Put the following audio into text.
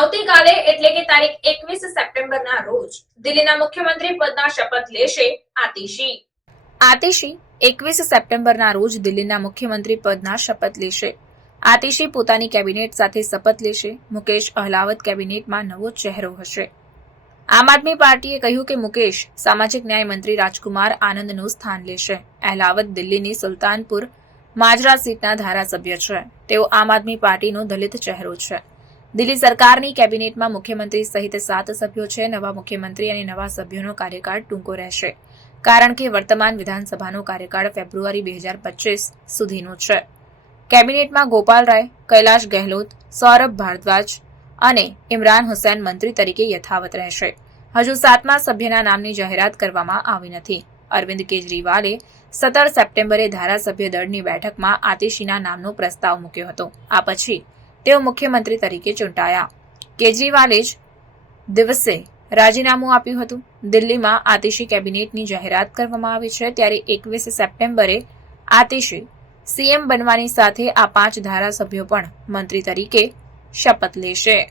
આવતીકાલે, એટલે કે તારીખ એકવીસ સપ્ટેમ્બરના રોજ, દિલ્હીના મુખ્યમંત્રી પદના શપથ લેશે આતિશી. આતિશી એકવીસ સપ્ટેમ્બરના રોજ દિલ્હીના મુખ્યમંત્રી પદના શપથ લેશે. આતિશી પોતાની કેબિનેટ સાથે શપથ લેશે. મુકેશ અહલાવત કેબિનેટમાં નવો ચહેરો હશે. આમ આદમી પાર્ટીએ કહ્યું કે મુકેશ સામાજિક ન્યાય મંત્રી રાજકુમાર આનંદનું સ્થાન લેશે. અહલાવત દિલ્હીની સુલતાનપુર, માજરા સીટના ધારાસભ્ય છે. તેઓ આમ આદમી પાર્ટીનો દલિત ચહેરો છે. દિલ્હી સરકારની કેબિનેટમાં મુખ્યમંત્રી સહિત સાત સભ્યો છે. નવા મુખ્યમંત્રી અને નવા સભ્યોનો કાર્યકાળ ટૂંકો રહેશે. કારણ કે વર્તમાન વિધાનસભાનો કાર્યકાળ ફેબ્રુઆરી બે હજાર પચીસ સુધીનો છે. કેબિનેટમાં ગોપાલ રાય, કૈલાશ ગહેલોત, સૌરભ ભારદ્વાજ અને ઇમરાન હુસૈન મંત્રી તરીકે યથાવત રહેશે. હજુ સાતમા સભ્યના નામની જાહેરાત કરવામાં આવી નથી. અરવિંદ કેજરીવાલે સત્તર સપ્ટેમ્બરે ધારાસભ્ય દળની બેઠકમાં આતિશીના નામનો પ્રસ્તાવ મૂક્યો હતો. આ પછી તેઓ મુખ્યમંત્રી તરીકે ચૂંટાયા. કેજરીવાલે જ દિવસે રાજીનામું આપ્યું હતું. દિલ્હીમાં આતિશી કેબિનેટની જાહેરાત કરવામાં આવી છે. ત્યારે એકવીસ સપ્ટેમ્બરે આતિશી સીએમ બનવાની સાથે આ પાંચ ધારાસભ્યો પણ મંત્રી તરીકે શપથ લેશે.